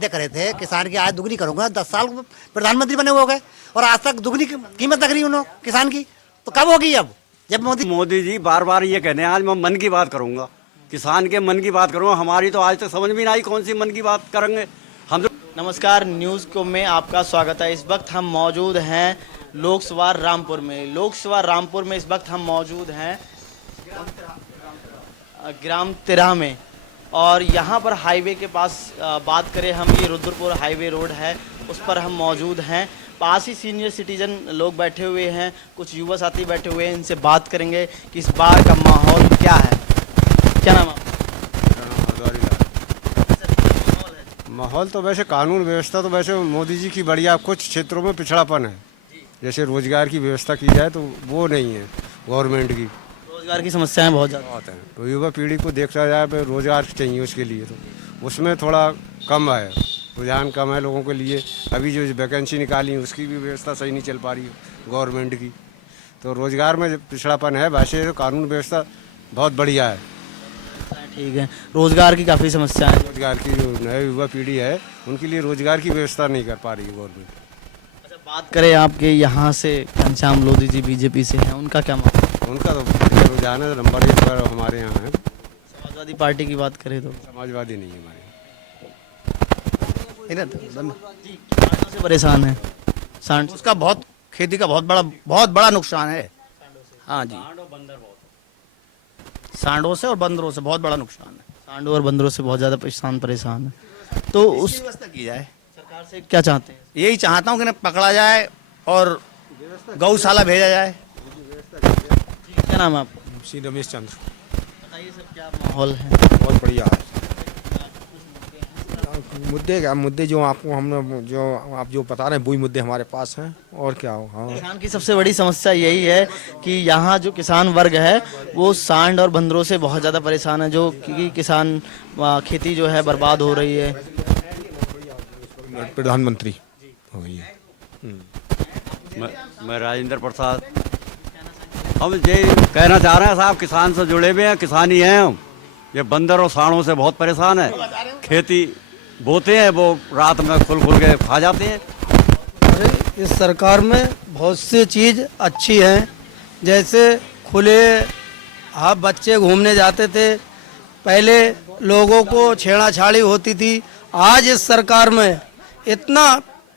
वादे करे थे किसान की आय दुगनी करूंगा, 10 साल प्रधानमंत्री बने हुए हो गए और आज तक दुगनी कीमत लग रही उन्होंने किसान की, तो कब होगी अब जब मोदी जी बार बार ये कहते हैं। आज मैं मन की बात करूंगा, किसान के मन की बात करूंगा। हमारी तो आज तक समझ में नहीं आई कौन सी मन की बात करेंगे हम। नमस्कार, न्यूज़ को में आपका स्वागत है। इस वक्त हम मौजूद हैं लोकसभा रामपुर में। लोकसभा रामपुर में इस वक्त हम मौजूद हैं ग्राम तिराह में, और यहाँ पर हाईवे के पास बात करें हम, ये रुद्रपुर हाईवे रोड है, उस पर हम मौजूद हैं। पास ही सीनियर सिटीजन लोग बैठे हुए हैं, कुछ युवा साथी बैठे हुए हैं, इनसे बात करेंगे कि इस बार का माहौल क्या है। क्या नाम है? माहौल तो वैसे कानून व्यवस्था तो वैसे मोदी जी की बढ़िया, कुछ क्षेत्रों में पिछड़ापन है। जैसे रोजगार की व्यवस्था की जाए तो वो नहीं है गवर्नमेंट की। रोजगार की समस्याएं बहुत ज़्यादा बहुत है, तो युवा पीढ़ी को देखा जाए तो रोजगार चाहिए उसके लिए, तो उसमें थोड़ा कम है, रुझान कम है लोगों के लिए। अभी जो वैकेंसी निकाली उसकी भी व्यवस्था सही नहीं चल पा रही है गवर्नमेंट की, तो रोजगार में पिछड़ापन है। वैसे तो कानून व्यवस्था बहुत बढ़िया है। ठीक है, रोजगार की काफ़ी समस्या है। रोजगार की जो नई युवा पीढ़ी है उनके लिए रोजगार की व्यवस्था नहीं कर पा रही है गवर्नमेंट। अच्छा, बात करें आपके यहाँ से घनश्याम लोधी जी बीजेपी से हैं, उनका क्या मामला? उनका तो रुझान है, नंबर 1 पर हमारे यहाँ है। समाजवादी पार्टी की बात करें तो समाजवादी नहीं है हमारे जी, किसानों से परेशान है। सांड उसका बहुत खेती का बहुत बड़ा नुकसान है। हाँ जी, सांडों से और बंदरों से बहुत बड़ा नुकसान है। सांडों और बंदरों से बहुत ज़्यादा परेशान है। तो उस व्यवस्था की जाए, सरकार से क्या चाहते हैं? यही चाहता हूँ कि इन्हें पकड़ा जाए और गौशाला भेजा जाए। जी, क्या नाम है आपका? श्री रमेश चंद्र। बताइए सर, क्या माहौल है? बहुत बढ़िया है। मुद्दे जो आपको आप जो बता रहे हैं वही मुद्दे हमारे पास हैं, और क्या हो। हाँ, किसान की सबसे बड़ी समस्या यही है कि यहाँ जो किसान वर्ग है वो सांड और बंदरों से बहुत ज़्यादा परेशान है, जो कि किसान खेती जो है बर्बाद हो रही है। प्रधानमंत्री हो गई है। मैं राजेंद्र प्रसाद। हम ये कहना चाह रहे हैं साहब, किसान से जुड़े हुए हैं, किसान ही हैं हम। ये बंदर और सांडों से बहुत परेशान है। खेती बोते हैं, वो रात में खुल के खा जाते हैं। अरे इस सरकार में बहुत सी चीज़ अच्छी हैं, जैसे खुले बच्चे घूमने जाते थे, पहले लोगों को छेड़ाछाड़ी होती थी। आज इस सरकार में इतना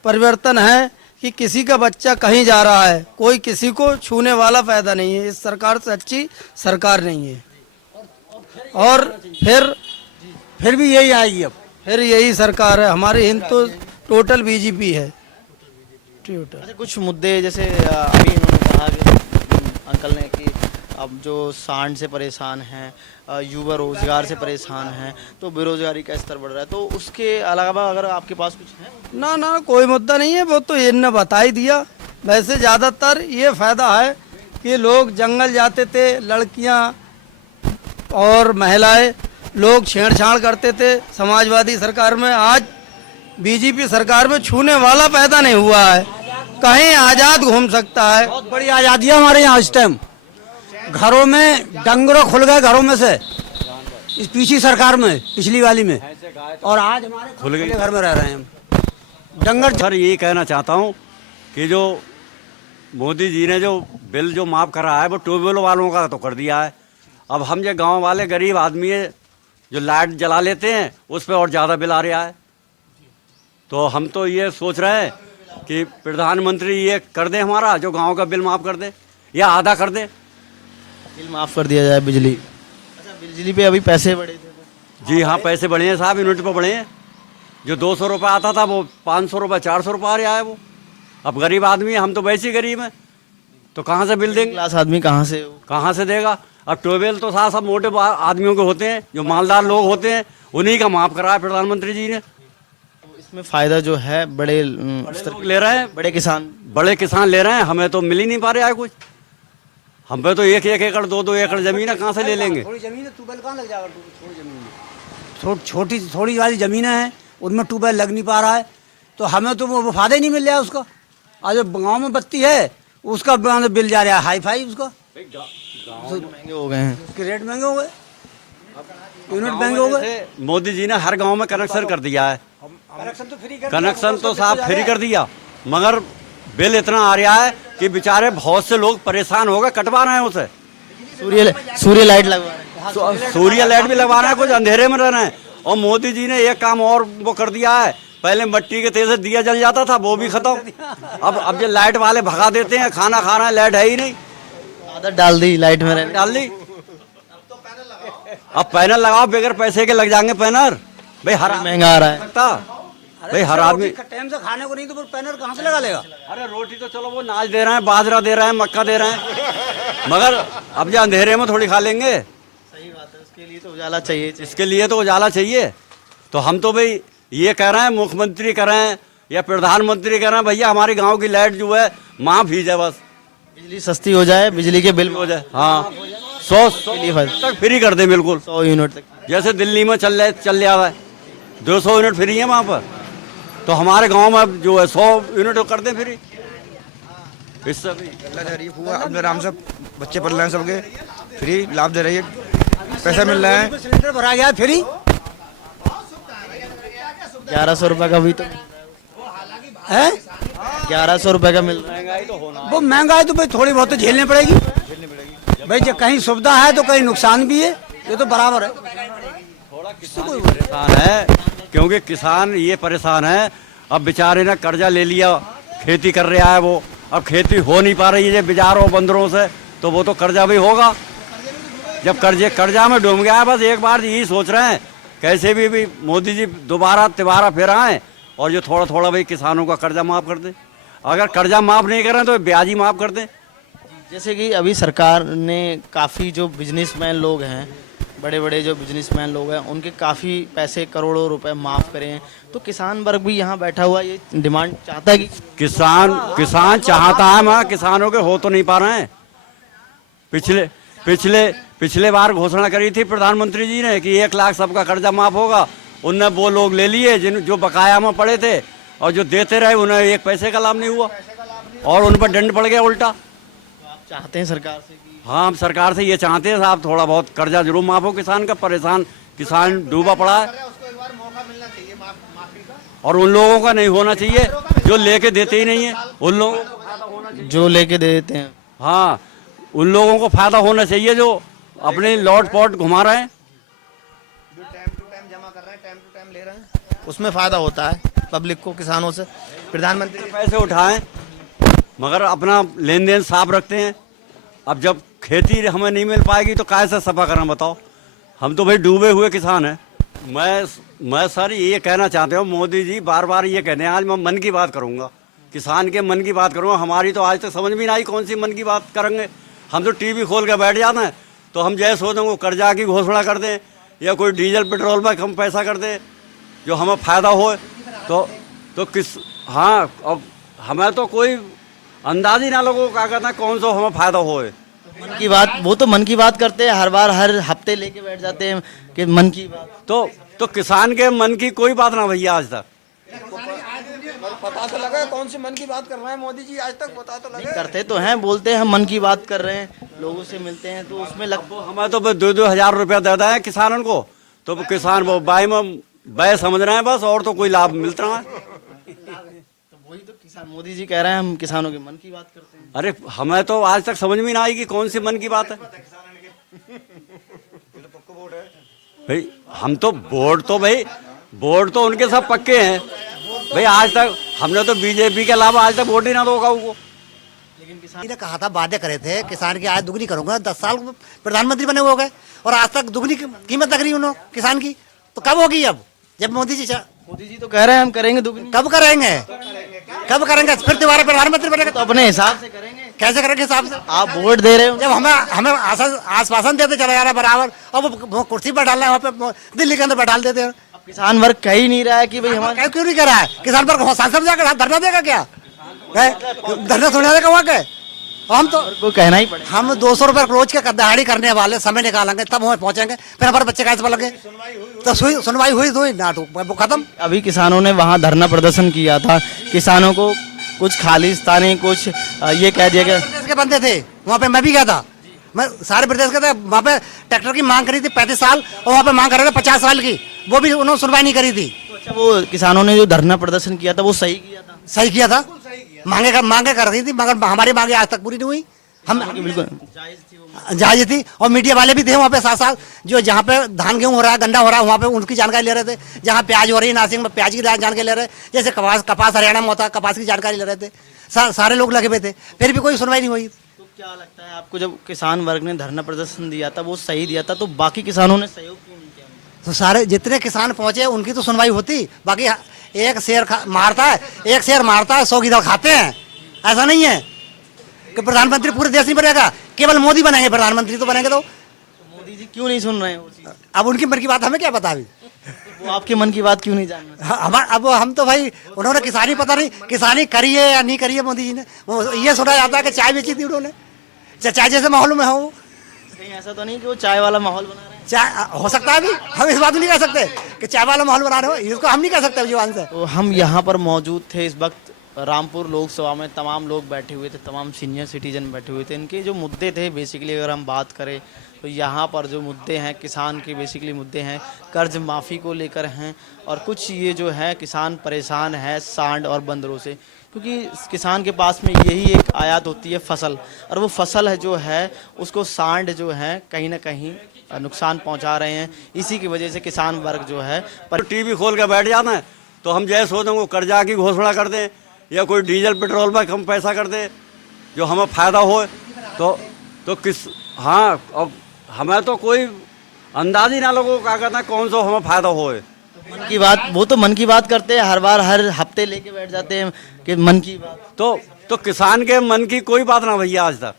परिवर्तन है कि किसी का बच्चा कहीं जा रहा है, कोई किसी को छूने वाला पैदा नहीं है। इस सरकार से अच्छी सरकार नहीं है। और फिर भी यही आएगी, अब फिर यही सरकार है हमारी। हिंद तो टोटल बीजेपी है टोटल। अच्छा, कुछ मुद्दे जैसे अभी इन्होंने कहा कि अंकल ने कि अब जो सांड से परेशान हैं, युवा रोजगार से परेशान हैं, तो बेरोजगारी का स्तर बढ़ रहा है, तो उसके अलावा अगर आपके पास कुछ है? ना कोई मुद्दा नहीं है, वो तो इनने बता ही दिया। वैसे ज़्यादातर ये फायदा है कि लोग जंगल जाते थे, लड़कियां और महिलाएं, लोग छेड़छाड़ करते थे समाजवादी सरकार में। आज बीजेपी सरकार में छूने वाला पैदा नहीं हुआ है, कहीं आज़ाद घूम सकता है। बहुत बड़ी आज़ादी है हमारे यहाँ इस टाइम। घरों में डंगरों खुल गए घरों में से, इस पिछली सरकार में, पिछली वाली में, और आज हमारे खुल गई घर में रह रहे हैं हम। डंगर सर यही कहना चाहता हूँ कि जो मोदी जी ने जो बिल जो माफ़ करा है वो ट्यूबवेल वालों का तो कर दिया है। अब हम जो गांव वाले गरीब आदमी है जो लाइट जला लेते हैं उस पर और ज़्यादा बिल आ रहा है। तो हम तो ये सोच रहे हैं कि प्रधानमंत्री ये कर दे, हमारा जो गांव का बिल माफ़ कर दे या आधा कर दे। बिल माफ़ कर दिया जाए बिजली। अच्छा, बिजली पे अभी पैसे बढ़े थे? जी हाँ, पैसे बढ़े हैं साहब, यूनिट पर बढ़े हैं। जो 200 रुपये आता था वो 500 रुपये 400 रुपये आ रहा है वो। अब गरीब आदमी है, हम तो वैसे ही गरीब हैं, तो कहाँ से बिल देंगे? क्लास आदमी कहाँ से देगा? अब ट्यूबवेल तो साहब सब मोटे आदमियों के होते हैं, जो मालदार लोग होते हैं, उन्हीं का माफ़ करा है प्रधानमंत्री जी ने। तो इसमें फ़ायदा जो है बड़े लोग ले रहे हैं, बड़े किसान ले रहे हैं। हमें तो मिल ही नहीं पा रहा है कुछ। हम पे तो 1-1 एकड़ 2-2 एकड़ ज़मीन है, कहाँ से ले लेंगे? थोड़ी ज़मीन है, ट्यूबवेल कहाँ लग जाएगा? थोड़ी ज़मीन थोड़ी वाली ज़मीनें हैं, उनमें ट्यूबवेल लग नहीं पा रहा है, तो हमें तो वो फायदा ही नहीं मिल रहा है उसका। आज जो गाँव में बत्ती है उसका बिल जा रहा है हाई फाई, उसका महंगे हो गए हैं, उसके रेट महंगे हो गए, यूनिट महंगे हो गए। मोदी जी ने हर गांव में कनेक्शन कर दिया है। कनेक्शन तो साहब फ्री कर दिया, मगर बिल इतना आ रहा है कि बेचारे बहुत से लोग परेशान हो गए, कटवा रहे हैं उसे। सूर्य लाइट लगवा रहे हैं। सूर्य लाइट भी लगवा रहे हैं, कुछ अंधेरे में रह रहे हैं। और मोदी जी ने एक काम और वो कर दिया है, पहले मिट्टी के तेल से दिया जल जाता था, वो भी खत्म। अब ये लाइट वाले भगा देते हैं, खाना खा रहे हैं, लाइट है ही नहीं, आदत डाल दी लाइट में रहने। डाल दी। अब पैनल लगाओ, बगैर पैसे के लग जाएंगे पैनल। भाई हर महंगा आ रहा है। लगता भाई हर आदमी टाइम से खाने को नहीं तो पैनल कहाँ से लगा लेगा। अरे रोटी तो चलो वो नाच दे रहे हैं, बाजरा दे रहे हैं, मक्का दे रहे हैं, मगर अब जो अंधेरे में थोड़ी खा लेंगे। सही बात है, उसके लिए तो उजाला चाहिए। इसके लिए तो उजाला चाहिए। तो हम तो भाई ये कह रहे हैं, मुख्यमंत्री कह रहे हैं या प्रधानमंत्री कह रहे हैं, भैया हमारी गांव की लाइट जो है माफ ही जाए, बस बिजली सस्ती हो जाए, बिजली के बिल हो जाए। हाँ 100 तक फ्री कर दे, बिल्कुल 100 यूनिट तक। जैसे दिल्ली में चल रहा है 200 यूनिट फ्री है वहाँ पर, तो हमारे गांव में जो है 100 यूनिट कर दें फ्री। इससे भी हुआ अपने आराम से बच्चे पढ़ रहे हैं, सबके फ्री लाभ दे रही है, पैसा मिल रहा है। सिलेंडर भरा गया फ्री, 1100 रुपए का भी तो है 1100 रुपए का मिल रहा है। महंगाई तो होना वो महंगाई तो भाई थोड़ी बहुत तो झेलनी पड़ेगी भाई, जब कहीं सुविधा है तो कहीं नुकसान भी है, ये तो बराबर है। परेशान है, क्योंकि किसान ये परेशान है। अब बेचारे ने कर्जा ले लिया, खेती कर रहा है वो, अब खेती हो नहीं पा रही है बेचारों बंदरों से, तो वो तो कर्जा भी होगा। जब कर्जा में डूब गया है, बस एक बार यही सोच रहे हैं कैसे भी मोदी जी दोबारा फिर आए और जो थोड़ा थोड़ा भाई किसानों का कर्जा माफ कर दें। अगर कर्जा माफ नहीं करें तो ब्याज ही माफ कर दें। जैसे कि अभी सरकार ने काफ़ी जो बिजनेसमैन लोग हैं, बड़े बड़े जो बिजनेसमैन लोग हैं, उनके काफ़ी पैसे करोड़ों रुपए माफ़ करे हैं, तो किसान वर्ग भी यहाँ बैठा हुआ ये डिमांड चाहता है कि किसान चाहता है, मगर किसानों के हो तो नहीं पा रहे हैं। पिछले बार घोषणा करी थी प्रधानमंत्री जी ने कि 1 लाख सबका कर्जा माफ होगा, उनने वो लोग ले लिए जो बकाया में पड़े थे, और जो देते रहे उन्हें 1 पैसे का लाभ नहीं हुआ और उन पर दंड पड़ गया उल्टा। आप चाहते हैं सरकार से कि हाँ, हम सरकार से ये चाहते हैं साहब, थोड़ा बहुत कर्जा जरूर माफ हो किसान का। परेशान किसान डूबा पड़ा है, और उन लोगों का नहीं होना चाहिए जो लेके देते ही नहीं है। उन लोगों जो लेके दे देते हैं, हाँ, उन लोगों को फायदा होना चाहिए जो अपने लॉट पॉट घुमा रहे हैं। टाइम टू टाइम जमा कर रहे हैं, टाइम टू टाइम ले रहे हैं, उसमें फायदा होता है पब्लिक को, किसानों से। प्रधानमंत्री पैसे उठाएं मगर अपना लेन देन साफ रखते हैं। अब जब खेती हमें नहीं मिल पाएगी तो कैसे सफा करें बताओ। हम तो भाई डूबे हुए किसान हैं। मैं सर ये कहना चाहते हो, मोदी जी बार बार ये कहते हैं, आज मैं मन की बात करूंगा, किसान के मन की बात करूंगा। हमारी तो आज तक समझ में नहीं आई कौन सी मन की बात करेंगे। हम तो टीवी खोल के बैठ जाते हैं, तो हम जैसे सोचेंगे कर्जा की घोषणा कर दें या कोई डीजल पेट्रोल में कम पैसा कर दें जो हमें फ़ायदा हो, तो किस हाँ, अब हमें तो कोई अंदाज ही ना लोगों क्या कहना है कौन सा हमें फ़ायदा होए। मन की बात, वो तो मन की बात करते हैं हर बार, हर हफ्ते लेके बैठ जाते हैं कि मन की बात। तो किसान के मन की कोई बात ना भैया आज तक पता तो लगा कौन सी मन की बात कर रहे हैं मोदी जी, आज तक पता तो लगा। करते तो हैं, बोलते हैं हम मन की बात कर रहे हैं, लोगों से मिलते हैं तो उसमें हमें तो 2-2 हज़ार रुपया देता है किसानों को, तो किसान वो बाई में बाय समझ रहे हैं बस, और तो कोई लाभ मिलता है। तो वही तो किसान, मोदी जी कह रहे हैं हम किसानों के मन की बात करते हैं। अरे हमें तो आज तक समझ में ना आई कि कौन सी मन की बात है भाई। हम तो वोट तो उनके सब पक्के हैं भाई। आज तक हमने तो बीजेपी के अलावा आज तक वोट ही ना दोगा वो। ने कहा था, वादे करे थे किसान की आय दुगनी करूंगा, 10 साल प्रधानमंत्री बने हुए हो गए और आज तक दुगनी कीमत लग रही उन्होंने किसान की, तो कब होगी अब जब मोदी जी तो कह रहे हैं हम करेंगे दुगनी। कब करेंगे फिर दोबारा प्रधानमंत्री बनेगा तो अपने हिसाब से करेंगे। कैसे करेंगे हिसाब से? आप वोट दे रहे हो, जब हमें आश्वासन देते चले जा रहे हैं बराबर, और वो कुर्सी पर डालना है वहाँ पे दिल्ली के अंदर बैठा देते हैं। किसान वर्ग कह ही नहीं रहा है कि भाई हमारे, क्यों नहीं कर रहा है? किसान पर सांसद जाकर धरना देगा क्या? धरना सुना देगा वहाँ के? हम तो को कहना ही पड़ेगा। हम 200 रुपए रोज के दिहाड़ी करने वाले, समय निकालेंगे तब वहाँ पहुंचेंगे, फिर हमारे बच्चे कैसे पलेंगे? तो सुनवाई हुई ना, तो वो खत्म। अभी किसानों ने वहाँ धरना प्रदर्शन किया था, किसानों को कुछ खालिस्तानी कुछ ये कह दिया गया। प्रदेश के बंदे थे वहाँ पे, मैं भी गया था, मैं सारे प्रदेश के थे। वहाँ पे ट्रैक्टर की मांग करी थी 35 साल, और वहाँ पे मांग कर रहे थे 50 साल की, वो भी उन्होंने सुनवाई नहीं करी थी। अच्छा, वो किसानों ने जो धरना प्रदर्शन किया था वो सही किया था? सही किया था, मांगे कर रही थी, मगर हमारी मांगे आज तक पूरी नहीं हुई। हम बिल्कुल जायज थी वो। जायज थी, और मीडिया वाले भी थे वहाँ पे साथ साथ, जो जहाँ पे धान गेहूँ हो रहा है, गन्ना हो रहा है, वहाँ पे उनकी जानकारी ले रहे थे। जहाँ प्याज हो रही है नासिक में, प्याज की जानकारी ले रहे, जैसे कपास हरियाणा में होता है, कपास की जानकारी ले रहे थे। सारे लोग लगे हुए थे, फिर भी कोई सुनवाई नहीं हुई। तो क्या लगता है आपको, जब किसान वर्ग ने धरना प्रदर्शन दिया था वो सही दिया था, तो बाकी किसानों ने सहयोग क्यों नहीं किया? तो सारे जितने किसान पहुंचे उनकी तो सुनवाई होती, बाकी एक शेर मारता है, 100 गिद्धड़ खाते हैं। ऐसा नहीं है कि प्रधानमंत्री पूरे देश नहीं बनेगा, केवल मोदी बनेंगे प्रधानमंत्री, तो बनेंगे तो मोदी जी क्यों नहीं सुन रहे हैं वो चीज़? अब उनकी मन की बात हमें क्या पता अभी। वो आपके मन की बात क्यों नहीं जानना? अब हम तो भाई, उन्होंने किसानी पता नहीं किसानी करी है या नहीं करी है मोदी जी ने। वो ये सुना जाता है कि चाय बेची थी उन्होंने, चाय जैसे माहौल में हो। कहीं ऐसा तो नहीं कि वो चाय वाला माहौल बना रहे हैं? चाय हो सकता है, अभी हम इस बात नहीं कह सकते कि चाय वाला माहौल बना रहे हो, इसको हम नहीं कह सकते जुबान से। तो हम यहाँ पर मौजूद थे इस वक्त रामपुर लोकसभा में, तमाम लोग बैठे हुए थे, तमाम सीनियर सिटीजन बैठे हुए थे। इनके जो मुद्दे थे बेसिकली अगर हम बात करें तो यहाँ पर जो मुद्दे हैं किसान के, बेसिकली मुद्दे हैं कर्ज माफ़ी को लेकर हैं, और कुछ ये जो है किसान परेशान है सांड और बंदरों से, क्योंकि किसान के पास में यही एक आयात होती है फसल, और वो फसल है जो है उसको सांड जो है कहीं ना कहीं नुकसान पहुंचा रहे हैं। इसी की वजह से किसान वर्ग जो है टीवी खोल के बैठ जाना है, तो हम जैसे सोचें वो कर्जा की घोषणा कर दें या कोई डीजल पेट्रोल में कम पैसा कर दे जो हमें फ़ायदा हो, तो किस, हाँ, अब हमें तो कोई अंदाज ही ना लोगों को क्या कहना है कौन सा हमें फ़ायदा होए। मन की बात, वो तो मन की बात करते हैं हर बार, हर हफ्ते लेके बैठ जाते हैं कि मन की बात। तो किसान के मन की कोई बात ना भैया आज तक।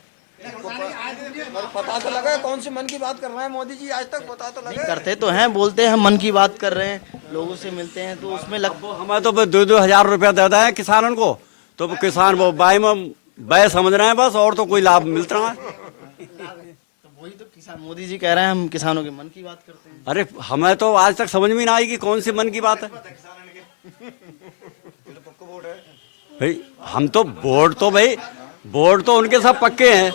पता तो लगा कौन सी मन की बात कर रहे हैं मोदी जी, आज तक पता तो लगा। करते तो हैं, बोलते हैं मन की बात कर रहे हैं, लोगों से मिलते हैं, तो उसमें हमें तो 2-2 हज़ार रुपया देता है किसानों को, तो किसान वो बाई में बै समझ रहे हैं बस, और तो कोई लाभ मिलता है। तो वही तो किसान, मोदी जी कह रहे हैं हम किसानों के मन की बात करते हैं। अरे हमें तो आज तक समझ में ना आई कि कौन सी मन की बात है भाई। हम तो वोट तो उनके सब पक्के हैं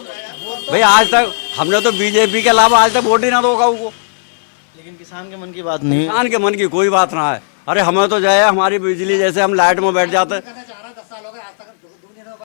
भाई। आज तक हमने तो बीजेपी के अलावा आज तक वोट ही ना दोगा उनको, लेकिन किसान के मन की बात नहीं। किसान के मन की कोई बात ना है। अरे हमें तो जो है हमारी बिजली, जैसे हम लाइट में बैठ जाते